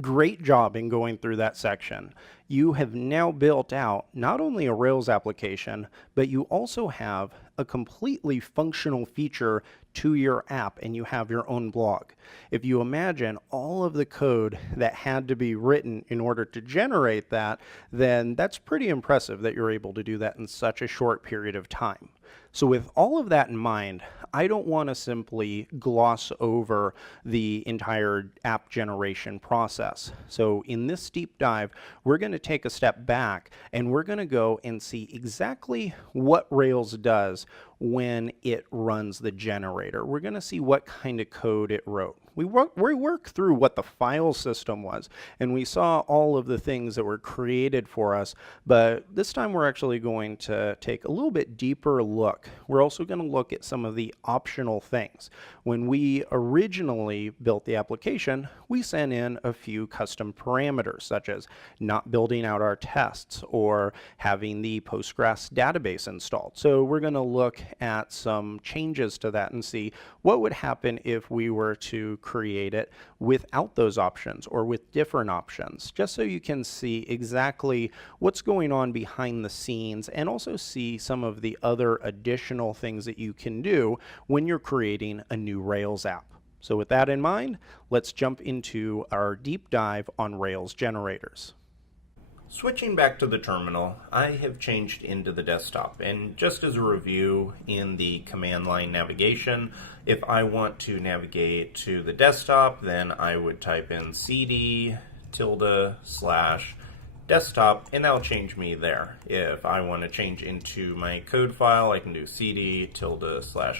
Great job in going through that section. You have now built out not only a Rails application, but you also have a completely functional feature to your app, and you have your own blog. If you imagine all of the code that had to be written in order to generate that, then that's pretty impressive that you're able to do that in such a short period of time. So with all of that in mind, I don't want to simply gloss over the entire app generation process. So in this deep dive, we're going to take a step back and we're going to go and see exactly what Rails does when it runs the generator. We're going to see what kind of code it wrote. We worked through what the file system was, and we saw all of the things that were created for us, but this time we're actually going to take a little bit deeper look. We're also going to look at some of the optional things. When we originally built the application, we sent in a few custom parameters, such as not building out our tests or having the Postgres database installed. So we're going to look at some changes to that and see what would happen if we were to create it without those options or with different options, just so you can see exactly what's going on behind the scenes and also see some of the other additional things that you can do when you're creating a new Rails app. So with that in mind, let's jump into our deep dive on Rails generators. Switching back to the terminal, I have changed into the desktop, and just as a review, in the command line navigation, if I want to navigate to the desktop, then I would type in cd / desktop, and that'll change me there. If I want to change into my code file, I can do cd /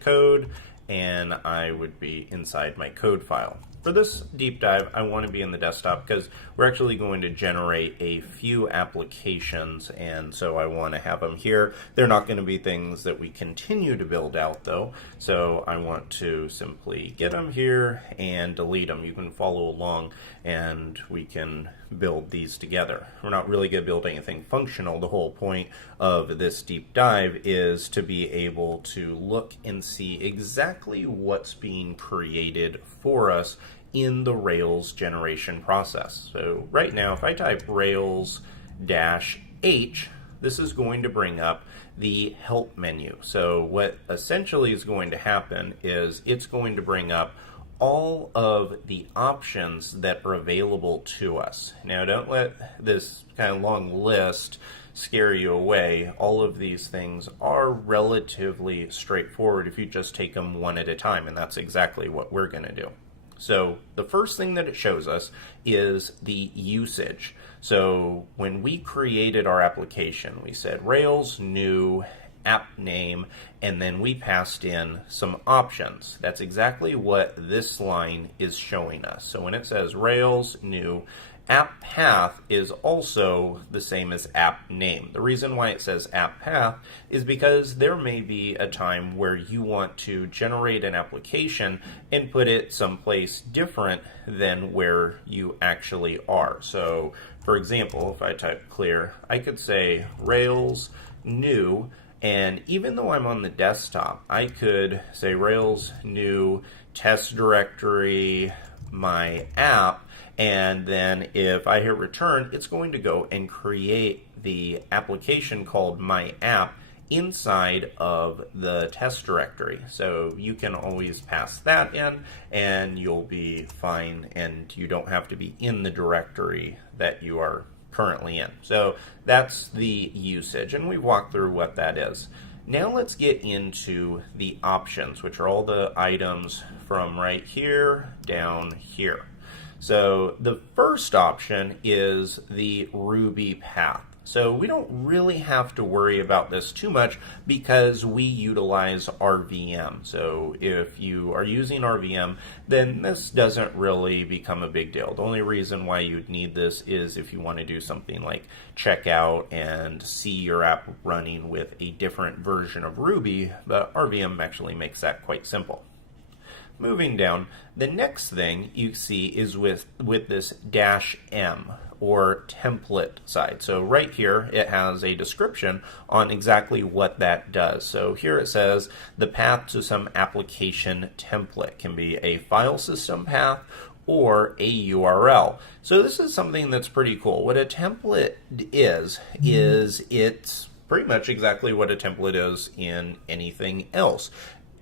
code, and I would be inside my code file. For this deep dive, I want to be in the desktop because we're actually going to generate a few applications, and so I want to have them here. They're not going to be things that we continue to build out though, so I want to simply get them here and delete them. You can follow along and we can build these together. We're not really going to build anything functional. The whole point of this deep dive is to be able to look and see exactly what's being created for us in the Rails generation process. So right now, if I type Rails-H, this is going to bring up the help menu. So what essentially is going to happen is it's going to bring up all of the options that are available to us. Now, don't let this kind of long list scare you away. All of these things are relatively straightforward if you just take them one at a time, and that's exactly what we're going to do. So the first thing that it shows us is the usage. So when we created our application, we said Rails new app name, and then we passed in some options. That's exactly what this line is showing us. So when it says Rails new, app path is also the same as app name. The reason why it says app path is because there may be a time where you want to generate an application and put it someplace different than where you actually are. So for example, if I type clear, I could say Rails new, and even though I'm on the desktop, I could say Rails new test directory my app, and then if I hit return, it's going to go and create the application called my app inside of the test directory. So you can always pass that in and you'll be fine, and you don't have to be in the directory that you are currently in. So that's the usage, and we've walked through what that is. Now let's get into the options, which are all the items from right here down here. So the first option is the Ruby path. So we don't really have to worry about this too much because we utilize RVM. So if you are using RVM, then this doesn't really become a big deal. The only reason why you'd need this is if you want to do something like check out and see your app running with a different version of Ruby, but RVM actually makes that quite simple. Moving down, the next thing you see is with this -m or template side. So right here it has a description on exactly what that does. So here it says the path to some application template can be a file system path or a URL. So this is something that's pretty cool. What a template is it's pretty much exactly what a template is in anything else.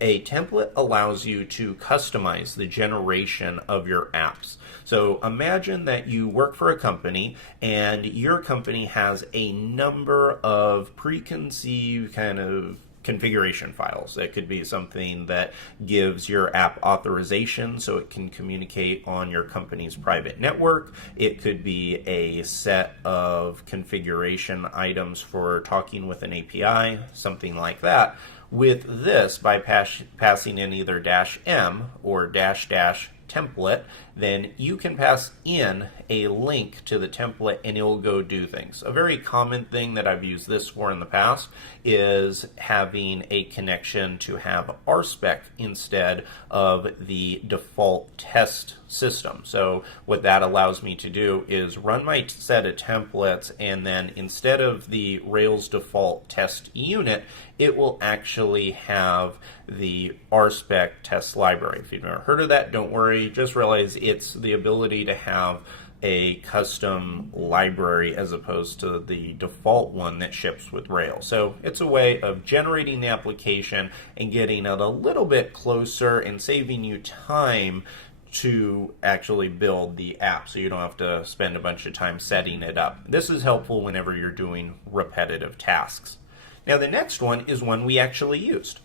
A template allows you to customize the generation of your apps. So imagine that you work for a company and your company has a number of preconceived kind of configuration files. That could be something that gives your app authorization so it can communicate on your company's private network. It could be a set of configuration items for talking with an API, something like that. With this, by passing in either -m or --template, then you can pass in a link to the template and it'll go do things. A very common thing that I've used this for in the past is having a connection to have RSpec instead of the default test system. So what that allows me to do is run my set of templates, and then instead of the Rails default test unit, it will actually have the RSpec test library. If you've never heard of that, don't worry. Just realize it's the ability to have a custom library as opposed to the default one that ships with Rails. So it's a way of generating the application and getting it a little bit closer and saving you time to actually build the app, so you don't have to spend a bunch of time setting it up. This is helpful whenever you're doing repetitive tasks. Now the next one is one we actually used.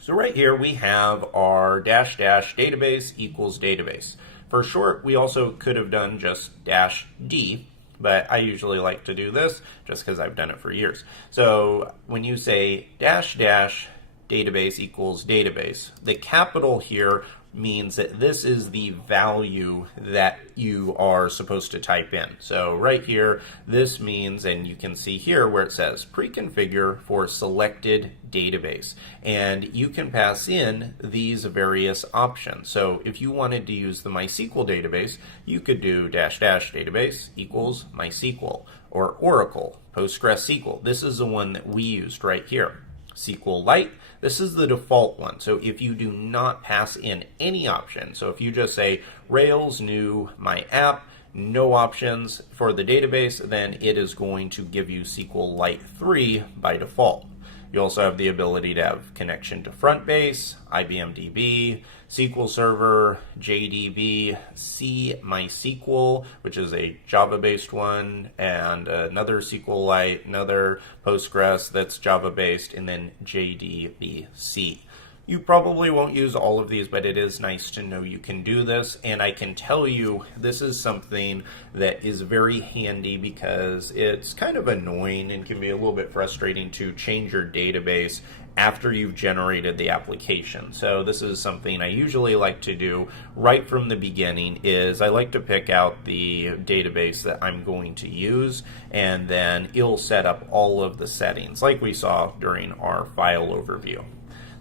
So right here we have our --database equals database. For short, we also could have done just -d, but I usually like to do this just because I've done it for years. So when you say --database equals database, the capital here means that this is the value that you are supposed to type in. So right here, this means, and you can see here where it says pre-configure for selected database, and you can pass in these various options. So if you wanted to use the MySQL database, you could do --database equals MySQL, or Oracle, PostgreSQL. This is the one that we used right here. SQLite, this is the default one. So if you do not pass in any option, so if you just say Rails new my app, no options for the database, then it is going to give you SQLite 3 by default. You also have the ability to have connection to Frontbase, IBM DB, SQL Server, JDB, CMySQL, which is a Java-based one, and another SQLite, another Postgres that's Java-based, and then JDBC. You probably won't use all of these, but it is nice to know you can do this, and I can tell you this is something that is very handy because it's kind of annoying and can be a little bit frustrating to change your database after you've generated the application. So this is something I usually like to do right from the beginning. Is I like to pick out the database that I'm going to use, and then it'll set up all of the settings like we saw during our file overview.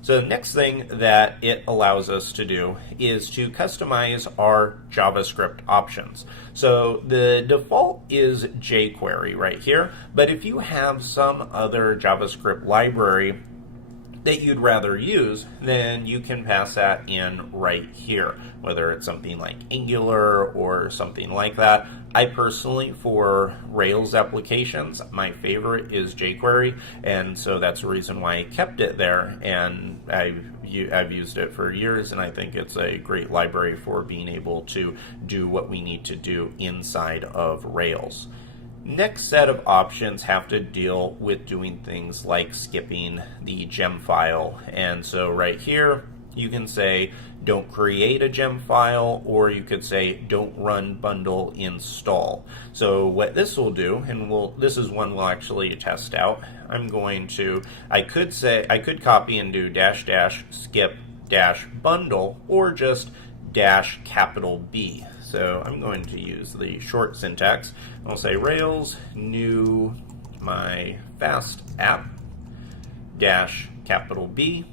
So the next thing that it allows us to do is to customize our JavaScript options. So the default is jQuery right here, but if you have some other JavaScript library that you'd rather use, then you can pass that in right here, whether it's something like Angular or something like that. I personally, for Rails applications, my favorite is jQuery, and so that's the reason why I kept it there, and I've used it for years, and I think it's a great library for being able to do what we need to do inside of Rails. Next set of options have to deal with doing things like skipping the gem file. And so right here, you can say don't create a gem file, or you could say don't run bundle install. So what this will do, and this is one we'll actually test out. I could copy and do --skip -bundle, or just -B. So I'm going to use the short syntax. I'll say Rails new my fast app -B,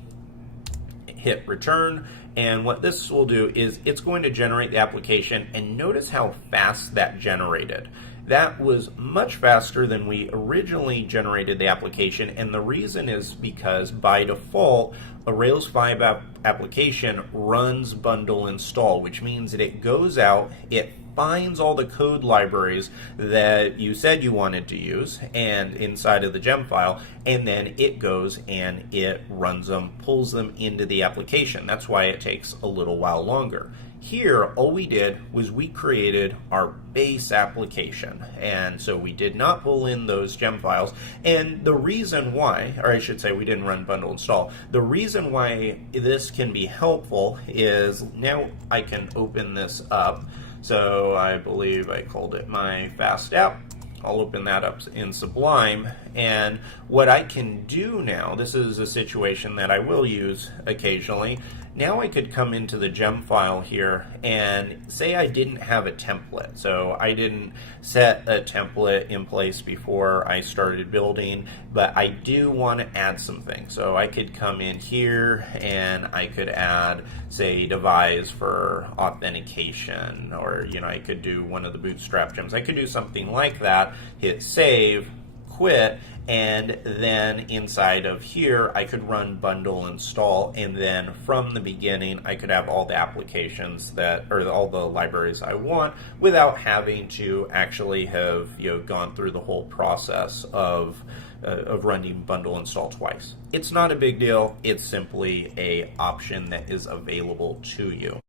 hit return, and what this will do is it's going to generate the application, and notice how fast that generated. that was much faster than we originally generated the application, and the reason is because by default a Rails 5 application runs bundle install, which means that it goes out, it finds all the code libraries that you said you wanted to use and inside of the gem file, and then it goes and it runs them, pulls them into the application. That's why it takes a little while longer. Here, all we did was we created our base application, and so we did not pull in those gem files. And the reason why, or I should say we didn't run bundle install, the reason why this can be helpful is now I can open this up. So I believe I called it my fast app. I'll open that up in Sublime, and what I can do now, this is a situation that I will use occasionally. Now I could come into the gem file here and say I didn't have a template. So I didn't set a template in place before I started building, but I do want to add some things. So I could come in here and I could add, say, devise for authentication, or I could do one of the Bootstrap gems. I could do something like that, hit save, quit, and then inside of here I could run bundle install, and then from the beginning I could have all the applications or all the libraries I want without having to actually have gone through the whole process of running bundle install twice. It's not a big deal. It's simply an option that is available to you.